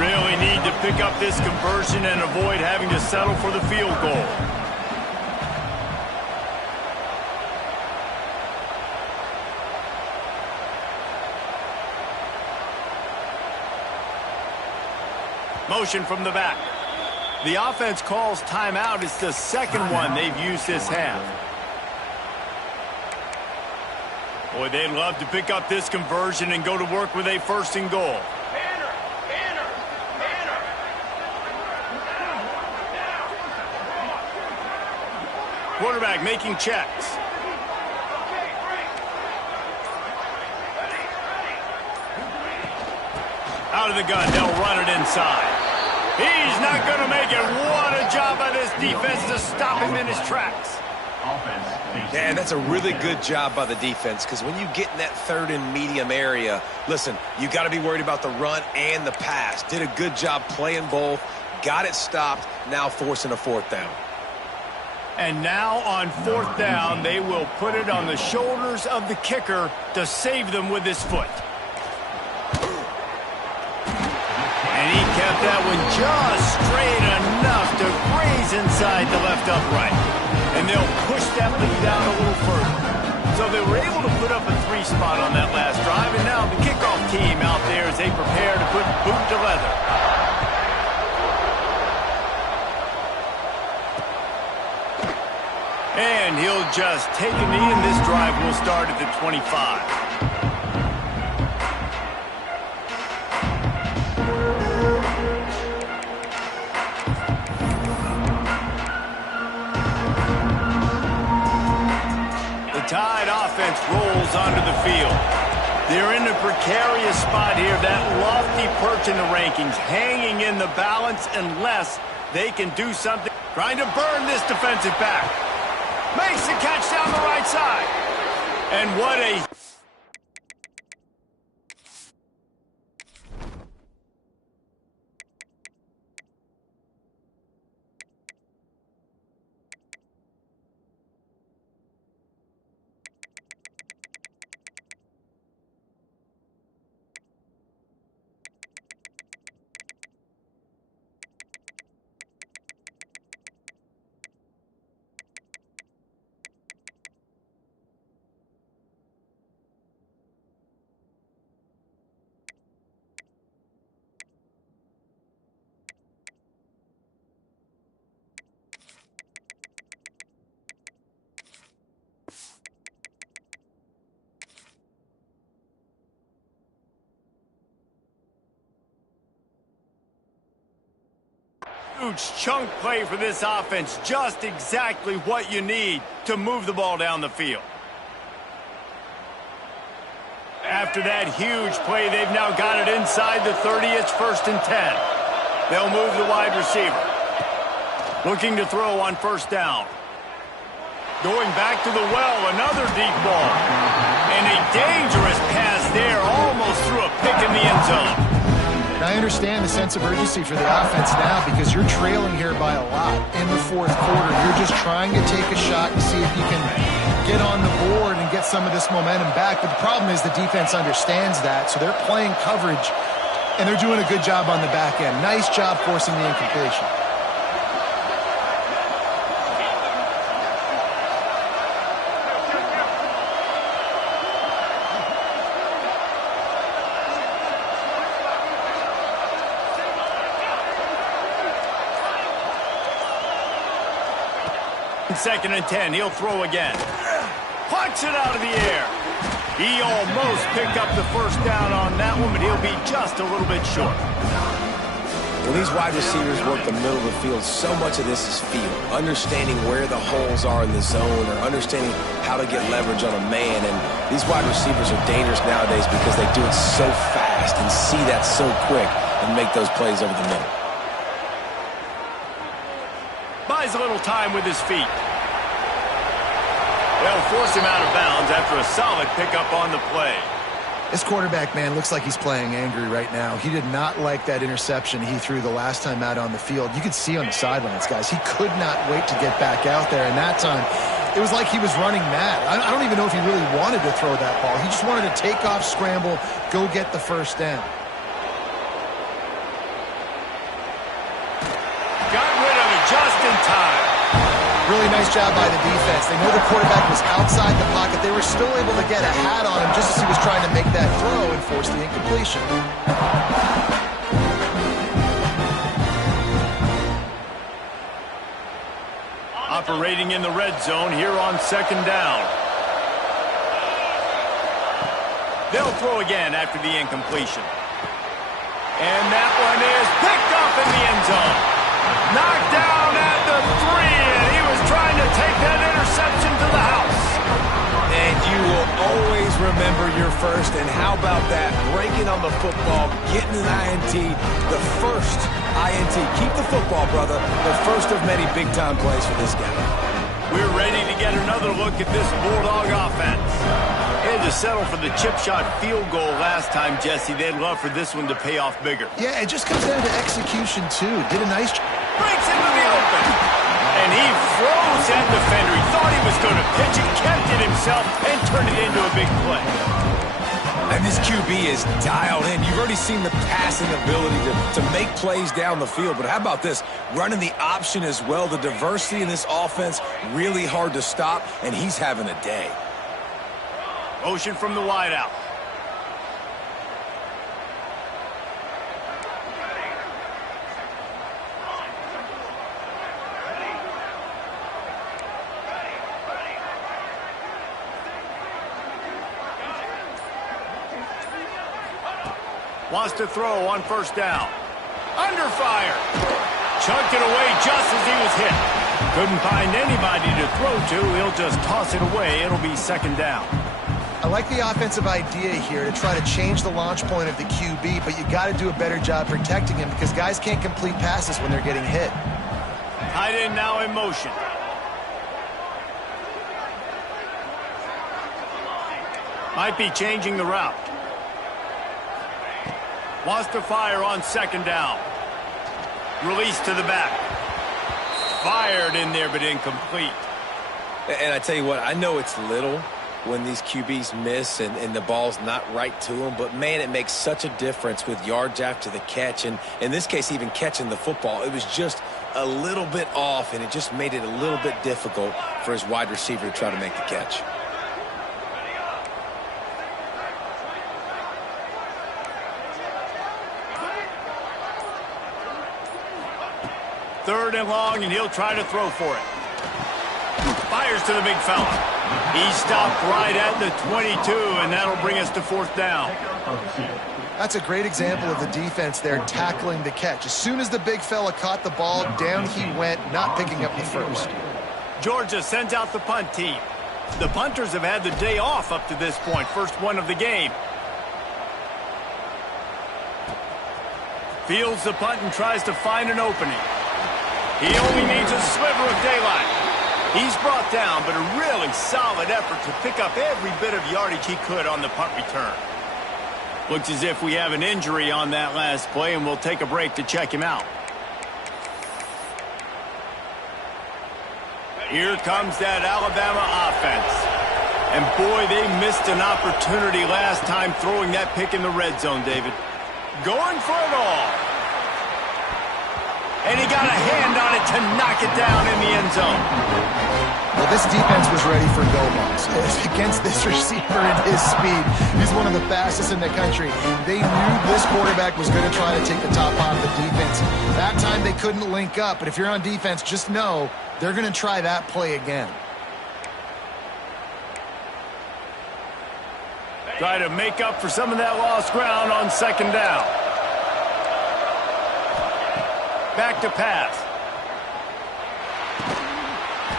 Really need to pick up this conversion and avoid having to settle for the field goal. Motion from the back. The offense calls timeout. It's the second one they've used this half. Boy, they'd love to pick up this conversion and go to work with a 1st and goal. Quarterback making checks. Out of the gun, they'll run it inside. He's not going to make it. What a job by this defense to stop him in his tracks. Man, that's a really good job by the defense, because when you get in that 3rd and medium area, listen, you got to be worried about the run and the pass. Did a good job playing both, got it stopped, now forcing a 4th down. And now on 4th down, they will put it on the shoulders of the kicker to save them with his foot. And he kept that one just straight enough to graze inside the left upright. And they'll push that lead down a little further. So they were able to put up a 3 spot on that last drive, and now the kickoff team out there as they prepare to put boot to leather. And he'll just take a knee, and this drive will start at the 25. Tide offense rolls onto the field. They're in a precarious spot here, that lofty perch in the rankings, hanging in the balance unless they can do something. Trying to burn this defensive back. Makes the catch down the right side. And what a... Huge chunk play for this offense. Just exactly what you need to move the ball down the field. After that huge play, they've now got it inside the 30. It's 1st and 10. They'll move the wide receiver. Looking to throw on 1st down. Going back to the well, another deep ball. And a dangerous pass there, almost threw a pick in the end zone. I understand the sense of urgency for the offense now because you're trailing here by a lot in the 4th quarter. You're just trying to take a shot and see if you can get on the board and get some of this momentum back. But the problem is the defense understands that, so they're playing coverage, and they're doing a good job on the back end. Nice job forcing the incompletion. Second and 10, he'll throw again. Punch it out of the air. He almost picked up the 1st down on that one, but he'll be just a little bit short. When these wide receivers work the middle of the field, so much of this is feel. Understanding where the holes are in the zone or understanding how to get leverage on a man. And these wide receivers are dangerous nowadays because they do it so fast and see that so quick and make those plays over the middle. Buys a little time with his feet. They'll force him out of bounds after a solid pickup on the play. This quarterback, man, looks like he's playing angry right now. He did not like that interception he threw the last time out on the field. You could see on the sidelines, guys, he could not wait to get back out there. And that time, it was like he was running mad. I don't even know if he really wanted to throw that ball. He just wanted to take off, scramble, go get the 1st down. Got rid of it just in time. Really nice job by the defense. They know the quarterback was outside the pocket. They were still able to get a hat on him just as he was trying to make that throw and force the incompletion. Operating in the red zone here on 2nd down. They'll throw again after the incompletion. And that one is picked up in the end zone. Knocked down at the 3, and he was trying to take that interception to the house. And you will always remember your first. And how about that? Breaking on the football, getting an INT, the first INT. Keep the football, brother. The first of many big-time plays for this guy. We're ready to get another look at this Bulldog offense. They had to settle for the chip shot field goal last time, Jesse. They'd love for this one to pay off bigger. Yeah, it just comes down to execution, too. Did a nice job. Breaks into the open. And he froze that defender. He thought he was going to pitch it, kept it himself, and turned it into a big play. And this QB is dialed in. You've already seen the passing ability to make plays down the field. But how about this? Running the option as well. The diversity in this offense, really hard to stop, and he's having a day. Motion from the wideout. Wants to throw on 1st down. Under fire. Chunked it away just as he was hit. Couldn't find anybody to throw to. He'll just toss it away. It'll be second down. I like the offensive idea here to try to change the launch point of the QB, but you got to do a better job protecting him because guys can't complete passes when they're getting hit. Tight end now in motion. Might be changing the route. Wants to fire on second down. Release to the back. Fired in there, but incomplete. And I tell you what, I know it's little when these QBs miss and the ball's not right to them, but man, it makes such a difference with yards after the catch, and in this case, even catching the football. It was just a little bit off, and it just made it a little bit difficult for his wide receiver to try to make the catch. Third and long, and he'll try to throw for it. Fires to the big fella. He stopped right at the 22, and that'll bring us to fourth down. That's a great example of the defense there tackling the catch. As soon as the big fella caught the ball, down he went, not picking up the first. Georgia sends out the punt team. The punters have had the day off up to this point, first one of the game. Fields the punt and tries to find an opening. He only needs a sliver of daylight. He's brought down, but a really solid effort to pick up every bit of yardage he could on the punt return. Looks as if we have an injury on that last play, and we'll take a break to check him out. Here comes that Alabama offense. And boy, they missed an opportunity last time throwing that pick in the red zone, David. Going for it all. And he got a hand on it to knock it down in the end zone. Well, this defense was ready for go balls. Against this receiver and his speed, he's one of the fastest in the country. They knew this quarterback was going to try to take the top off the defense. That time they couldn't link up, but if you're on defense, just know they're going to try that play again. Try to make up for some of that lost ground on second down. Back to pass.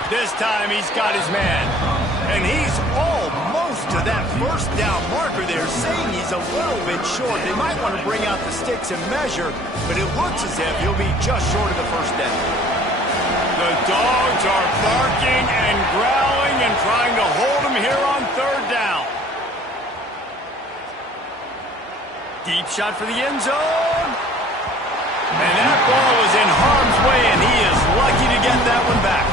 This time he's got his man. And he's almost to that first down marker there, saying he's a little bit short. They might want to bring out the sticks and measure, but it looks as if he'll be just short of the first down. The dogs are barking and growling and trying to hold him here on third down. Deep shot for the end zone. And that ball was in harm's way, and he is lucky to get that one back.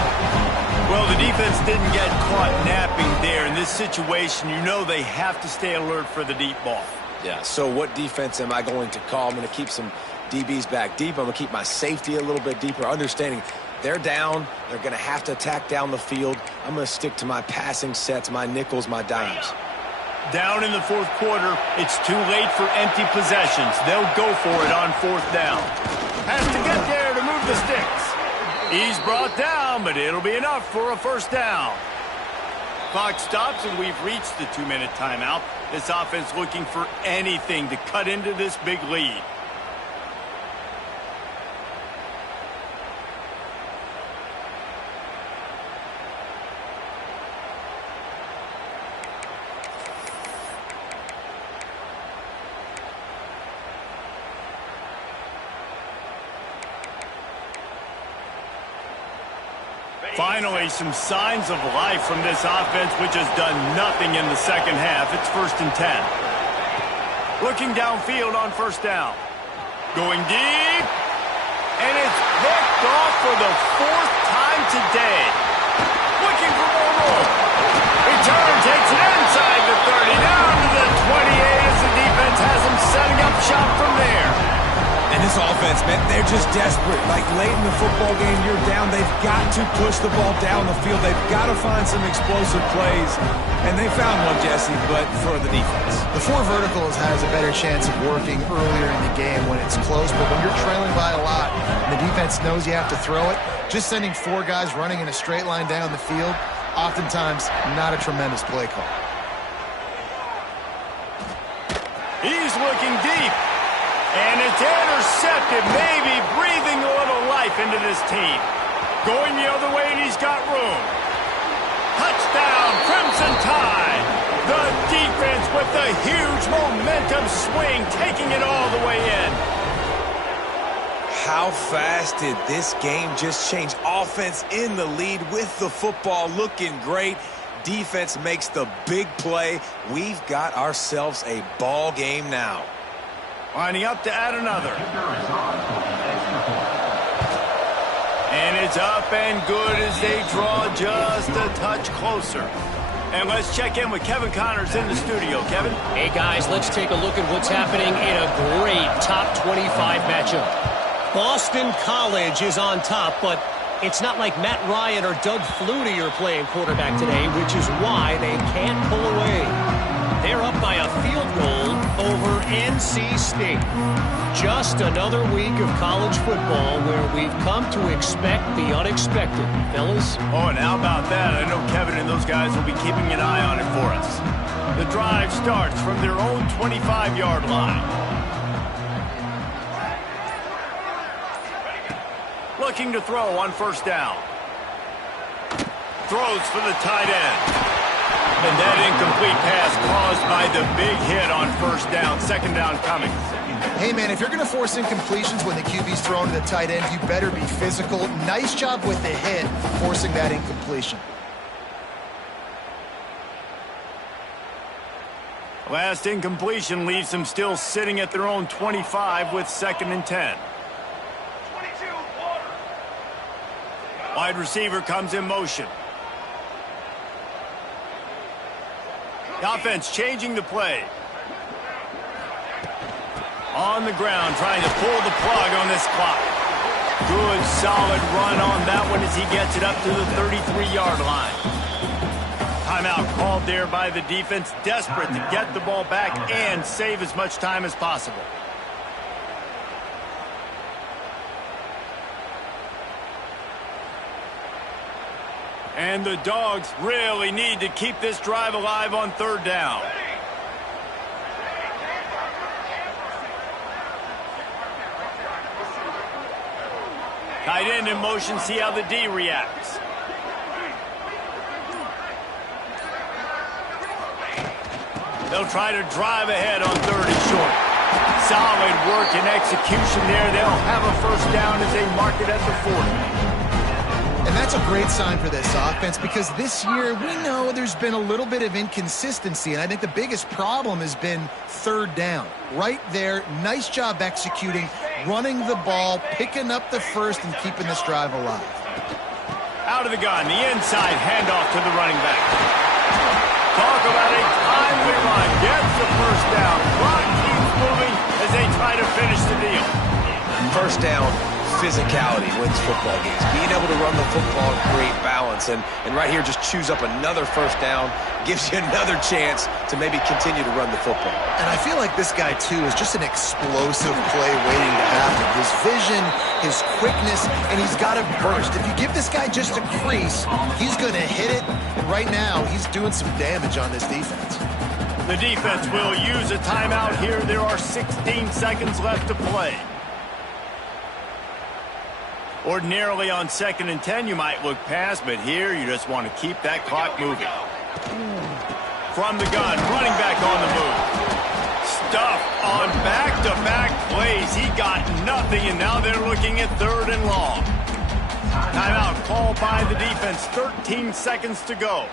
Well, the defense didn't get caught napping there. In this situation, you know they have to stay alert for the deep ball. Yeah, so what defense am I going to call? I'm going to keep some DBs back deep. I'm going to keep my safety a little bit deeper, understanding they're down. They're going to have to attack down the field. I'm going to stick to my passing sets, my nickels, my dimes. Down in the fourth quarter, it's too late for empty possessions. They'll go for it on fourth down. Has to get there to move the sticks. He's brought down, but it'll be enough for a first down. Clock stops, and we've reached the 2-minute timeout. This offense looking for anything to cut into this big lead. Finally, some signs of life from this offense, which has done nothing in the second half. It's 1st and 10. Looking downfield on first down. Going deep. And it's picked off for the 4th time today. Looking for more room. Return takes it inside the 30, down to the 28 as the defense has him setting up shop from there. And this offense, man, they're just desperate. Like late in the football game, you're down. They've got to push the ball down the field. They've got to find some explosive plays. And they found one, Jesse, but for the defense. The 4 verticals has a better chance of working earlier in the game when it's close, but when you're trailing by a lot and the defense knows you have to throw it, just sending 4 guys running in a straight line down the field, oftentimes not a tremendous play call. He's looking deep. And it's intercepted, maybe breathing a little life into this team. Going the other way, and he's got room. Touchdown, Crimson Tide. The defense with the huge momentum swing, taking it all the way in. How fast did this game just change? Offense in the lead with the football, looking great. Defense makes the big play. We've got ourselves a ball game now. Lining up to add another. And it's up and good as they draw just a touch closer. And let's check in with Kevin Connors in the studio. Kevin? Hey, guys, let's take a look at what's happening in a great top 25 matchup. Boston College is on top, but it's not like Matt Ryan or Doug Flutie are playing quarterback today, which is why they can't pull away. They're up by a field goal over NC State. Just another week of college football where we've come to expect the unexpected, fellas. Oh, and how about that? I know Kevin and those guys will be keeping an eye on it for us. The drive starts from their own 25-yard line. Looking to throw on first down. Throws for the tight end. And that incomplete pass caused by the big hit on first down. Second down coming. Hey, man, if you're going to force incompletions when the QB's thrown to the tight end, you better be physical. Nice job with the hit, forcing that incompletion. Last incompletion leaves them still sitting at their own 25 with 2nd and 10. Wide receiver comes in motion. The offense changing the play. On the ground, trying to pull the plug on this clock. Good, solid run on that one as he gets it up to the 33-yard line. Timeout called there by the defense, desperate to get the ball back and save as much time as possible. And the Dogs really need to keep this drive alive on third down. Tight end in motion, see how the D reacts. They'll try to drive ahead on 3rd and short. Solid work and execution there. They'll have a first down as they mark it at the 40. And that's a great sign for this offense because this year we know there's been a little bit of inconsistency, and I think the biggest problem has been third down. Right there, nice job executing, running the ball, picking up the first, and keeping this drive alive. Out of the gun, the inside handoff to the running back. Talk about a timely run. Gets the first down. Clock keeps moving as they try to finish the deal. First down, physicality wins football games. Being able to run the football and create balance. And right here, just choose up another first down, gives you another chance to maybe continue to run the football. And I feel like this guy, too, is just an explosive play waiting to happen. His vision, his quickness, and he's got a burst. If you give this guy just a crease, he's going to hit it. And right now, he's doing some damage on this defense. The defense will use a timeout here. There are 16 seconds left to play. Ordinarily on 2nd and 10, you might look past, but here you just want to keep that clock moving. From the gun, running back on the move. Stuffed on back-to-back plays. He got nothing, and now they're looking at 3rd and long. Timeout called by the defense. 13 seconds to go.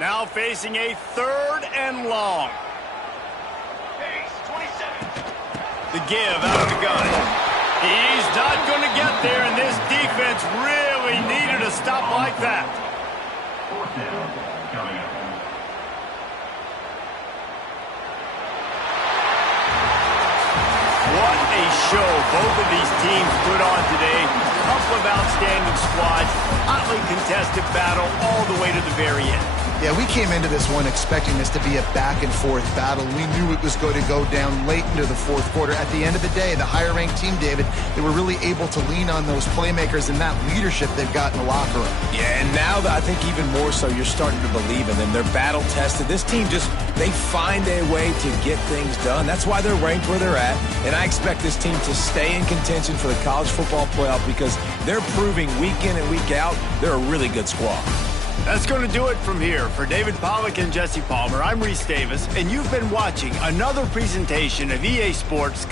Now facing a 3rd and long. The give out of the gun. He's not going to get there, and this defense really needed a stop like that. What a show both of these teams put on today. A couple of outstanding squads, hotly contested battle all the way to the very end. Yeah, we came into this one expecting this to be a back-and-forth battle. We knew it was going to go down late into the fourth quarter. At the end of the day, the higher-ranked team, David, they were really able to lean on those playmakers and that leadership they've got in the locker room. Yeah, and now I think even more so, you're starting to believe in them. They're battle-tested. This team they find a way to get things done. That's why they're ranked where they're at. And I expect this team to stay in contention for the college football playoff because they're proving week in and week out they're a really good squad. That's going to do it from here. For David Pollack and Jesse Palmer, I'm Reese Davis, and you've been watching another presentation of EA Sports